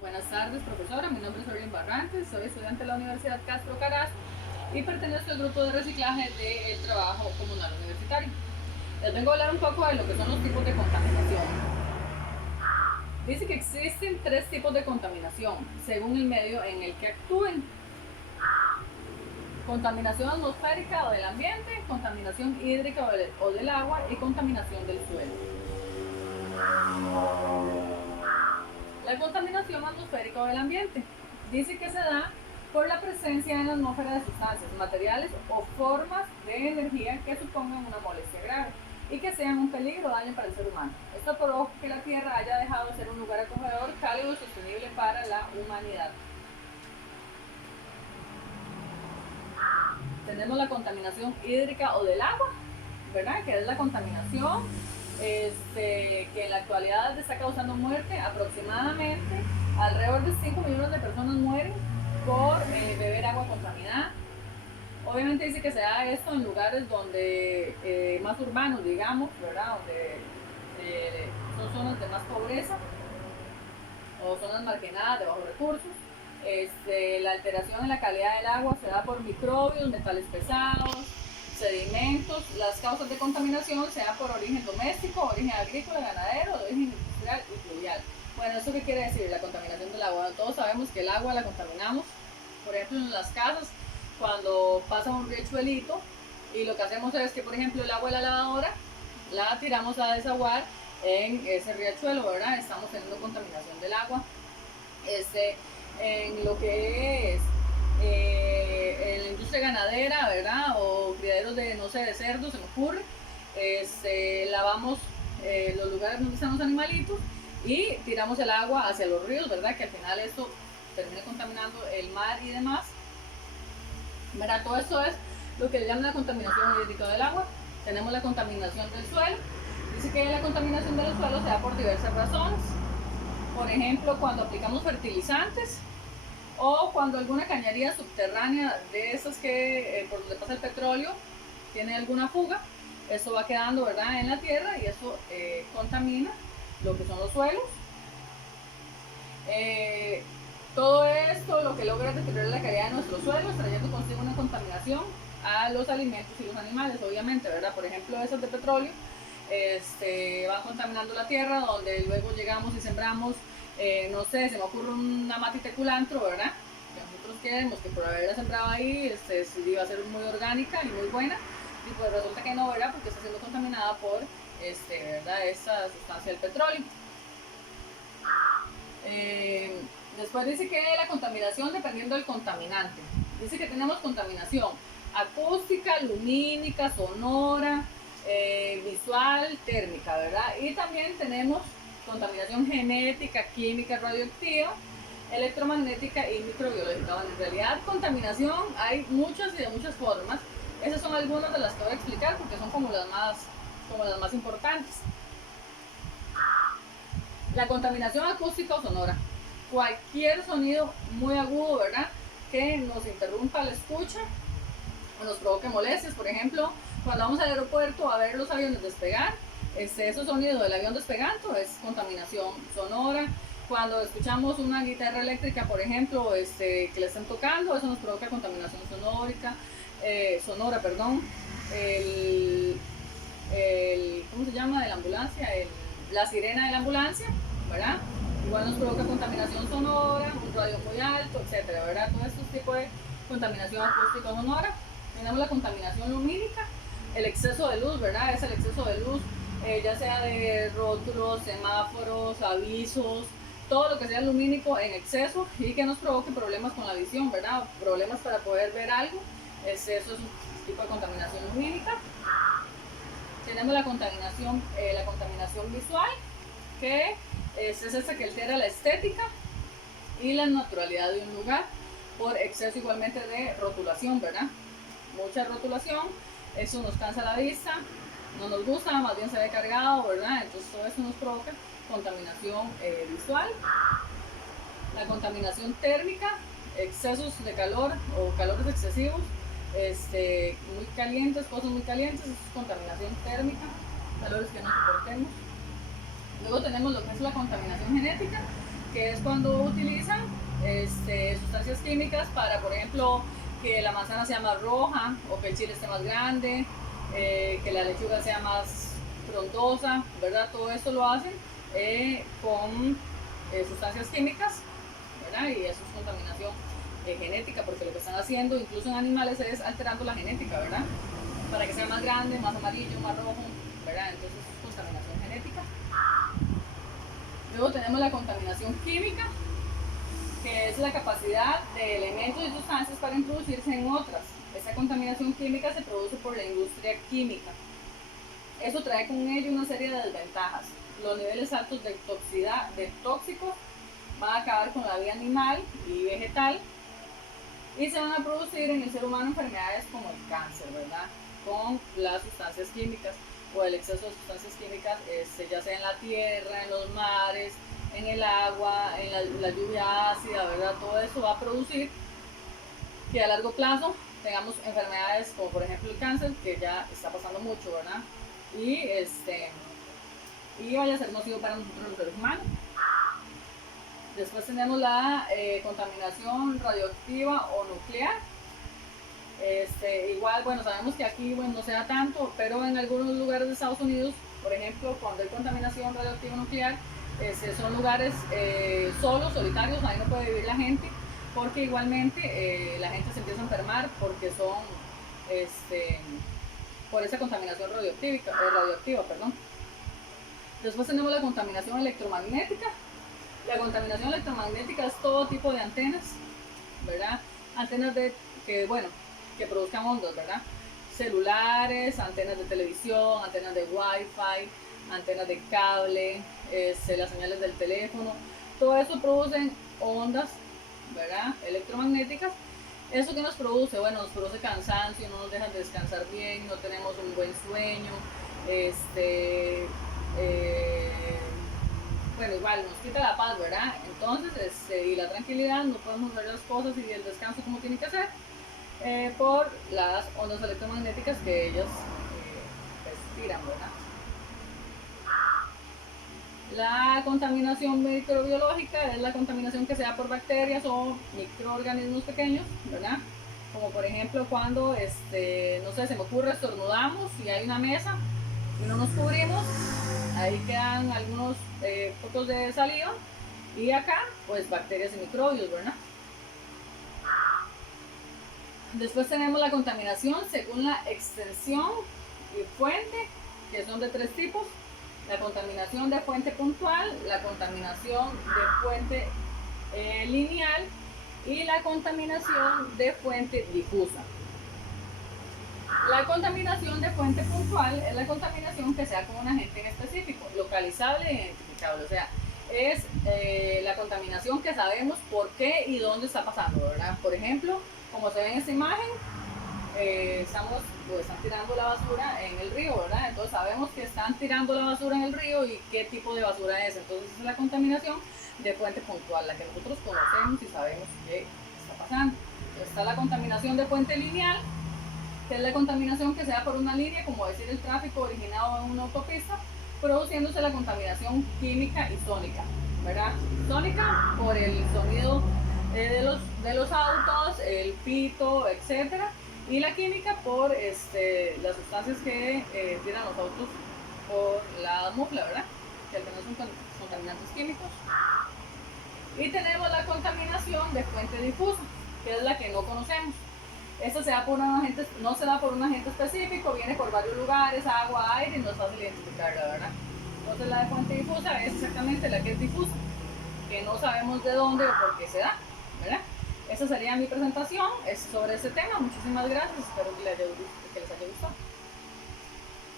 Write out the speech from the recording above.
Buenas tardes, profesora. Mi nombre es Orlin Barrantes, soy estudiante de la Universidad Castro Carazo y pertenezco al grupo de reciclaje del trabajo comunal universitario. Les vengo a hablar un poco de lo que son los tipos de contaminación. Dice que existen 3 tipos de contaminación, según el medio en el que actúen. Contaminación atmosférica o del ambiente, contaminación hídrica o del agua y contaminación del suelo. La contaminación atmosférica o del ambiente dice que se da por la presencia en la atmósfera de sustancias, materiales o formas de energía que supongan una molestia grave y que sean un peligro o daño para el ser humano. Esto provoca que la Tierra haya dejado de ser un lugar acogedor, cálido y sostenible para la humanidad. Tenemos la contaminación hídrica o del agua, ¿verdad? Que es la contaminación que en la actualidad está causando muerte. Aproximadamente alrededor de 5 millones de personas mueren por beber agua contaminada. Obviamente dice que se da esto en lugares donde más urbanos, digamos, ¿verdad? Donde son zonas de más pobreza o zonas marginadas de bajos recursos. La alteración en la calidad del agua se da por microbios, metales pesados, sedimentos. Las causas de contaminación se dan por origen doméstico, origen agrícola, ganadero, origen industrial y fluvial. Bueno, ¿esto qué quiere decir? La contaminación del agua. Todos sabemos que el agua la contaminamos, por ejemplo, en las casas, cuando pasa un riachuelito y lo que hacemos es que, por ejemplo, el agua de la lavadora la tiramos a desaguar en ese riachuelo, ¿verdad? Estamos teniendo contaminación del agua. En lo que es en la industria ganadera, ¿verdad? O criaderos de, no sé, de cerdos, se me ocurre. Lavamos los lugares donde están los animalitos y tiramos el agua hacia los ríos, ¿verdad? Que al final esto termina contaminando el mar y demás. ¿Verdad? Todo esto es lo que le llaman la contaminación hídrica del agua. Tenemos la contaminación del suelo. Dice que la contaminación del suelo se da por diversas razones. Por ejemplo, cuando aplicamos fertilizantes o cuando alguna cañería subterránea de esas que por donde pasa el petróleo tiene alguna fuga, eso va quedando, ¿verdad?, en la tierra y eso contamina lo que son los suelos. Todo esto lo que logra es deteriorar la calidad de nuestros suelos, trayendo consigo una contaminación a los alimentos y los animales, obviamente, ¿verdad? Por ejemplo, esas de petróleo van contaminando la tierra, donde luego llegamos y sembramos, no sé, se me ocurre una matita de culantro, ¿verdad? Que nosotros queremos que por haberla sembrado ahí iba a ser muy orgánica y muy buena, y pues resulta que no, ¿verdad? Porque está siendo contaminada por ¿verdad? Esa sustancia del petróleo. Después dice que la contaminación dependiendo del contaminante. Dice que tenemos contaminación acústica, lumínica, sonora, visual, térmica, ¿verdad? Y también tenemos contaminación genética, química, radioactiva, electromagnética y microbiológica. Bueno, en realidad contaminación hay muchas y de muchas formas. Esas son algunas de las que voy a explicar porque son como las más importantes. La contaminación acústica o sonora. Cualquier sonido muy agudo, ¿verdad?, que nos interrumpa la escucha o nos provoque molestias. Por ejemplo, cuando vamos al aeropuerto a ver los aviones despegar, esos sonidos del avión despegando es contaminación sonora. Cuando escuchamos una guitarra eléctrica, por ejemplo, que le están tocando, eso nos provoca contaminación sonora, perdón. ¿Cómo se llama? De la ambulancia, la sirena de la ambulancia, ¿verdad? Igual nos provoca contaminación sonora, un radio muy alto, etcétera, ¿verdad? Todos estos tipos de contaminación acústica o sonora. Tenemos la contaminación lumínica, el exceso de luz, ¿verdad? Es el exceso de luz, ya sea de rótulos, semáforos, avisos, todo lo que sea lumínico en exceso y que nos provoque problemas con la visión, ¿verdad? Problemas para poder ver algo. Eso es un tipo de contaminación lumínica. Tenemos la contaminación visual, que es esa que altera la estética y la naturalidad de un lugar por exceso igualmente de rotulación, ¿verdad? Mucha rotulación, eso nos cansa la vista, no nos gusta, más bien se ve cargado, ¿verdad? Entonces todo eso nos provoca contaminación visual. La contaminación térmica, excesos de calor o calores excesivos, muy calientes, cosas muy calientes, eso es contaminación térmica, calores que no soportemos. Luego tenemos lo que es la contaminación genética, que es cuando utilizan sustancias químicas para, por ejemplo, que la manzana sea más roja o que el chile esté más grande, que la lechuga sea más frondosa, ¿verdad? Todo esto lo hacen con sustancias químicas, ¿verdad? Y eso es contaminación genética, porque lo que están haciendo, incluso en animales, es alterando la genética, ¿verdad? Para que sea más grande, más amarillo, más rojo, ¿verdad? Entonces es contaminación genética. Luego tenemos la contaminación química, que es la capacidad de elementos y sustancias para introducirse en otras. Esta contaminación química se produce por la industria química. Eso trae con ello una serie de desventajas. Los niveles altos de toxicidad de tóxicos van a acabar con la vida animal y vegetal y se van a producir en el ser humano enfermedades como el cáncer, ¿verdad? Con las sustancias químicas o el exceso de sustancias químicas, ya sea en la tierra, en los mares, en el agua, en la lluvia ácida, ¿verdad? Todo eso va a producir que a largo plazo tengamos enfermedades como por ejemplo el cáncer, que ya está pasando mucho, ¿verdad? Y vaya a ser nocivo para nosotros los seres humanos. Después tenemos la contaminación radioactiva o nuclear. Igual, bueno, sabemos que aquí no se da tanto, pero en algunos lugares de Estados Unidos, por ejemplo, cuando hay contaminación radioactiva nuclear, son lugares solos, solitarios, ahí no puede vivir la gente, porque igualmente la gente se empieza a enfermar porque son, por esa contaminación radioactiva, perdón. Después tenemos la contaminación electromagnética. La contaminación electromagnética es todo tipo de antenas, ¿verdad? Antenas que produzcan ondas, ¿verdad? Celulares, antenas de televisión, antenas de wifi, antenas de cable, las señales del teléfono. Todo eso producen ondas, ¿verdad? Electromagnéticas. ¿Eso que nos produce? Bueno, nos produce cansancio, no nos dejan descansar bien, no tenemos un buen sueño, bueno, igual nos quita la paz, ¿verdad? Entonces, y la tranquilidad, no podemos ver las cosas y el descanso como tiene que ser por las ondas electromagnéticas que ellas tiran, ¿verdad? La contaminación microbiológica es la contaminación que se da por bacterias o microorganismos pequeños, ¿verdad? Como por ejemplo cuando, no sé, se me ocurre, estornudamos y hay una mesa y no nos cubrimos, ahí quedan algunos pocos de saliva y acá pues bacterias y microbios, ¿verdad? Después tenemos la contaminación según la extensión y fuente, que son de 3 tipos. La contaminación de fuente puntual, la contaminación de fuente lineal y la contaminación de fuente difusa. La contaminación de fuente puntual es la contaminación que sea con un agente en específico, localizable e identificable. O sea, es la contaminación que sabemos por qué y dónde está pasando, ¿verdad? Por ejemplo, como se ve en esta imagen, están tirando la basura en el río, ¿verdad? Entonces sabemos que están tirando la basura en el río y qué tipo de basura es. Entonces es la contaminación de fuente puntual, la que nosotros conocemos y sabemos qué está pasando. Está la contaminación de fuente lineal, que es la contaminación que se da por una línea, como decir el tráfico originado en una autopista, produciéndose la contaminación química y sónica, ¿verdad? Sónica por el sonido de los autos, el pito, etcétera, y la química por las sustancias que tiran los autos por la mufla, ¿verdad? Que al final son contaminantes químicos. Y tenemos la contaminación de fuente difusa, que es la que no conocemos. Esta se da por no se da por un agente específico, viene por varios lugares, agua, aire, y no es fácil identificarla, ¿verdad? Entonces la de fuente difusa es exactamente la que es difusa, que no sabemos de dónde o por qué se da, ¿verdad? Esa sería mi presentación sobre este tema. Muchísimas gracias, espero que les haya gustado.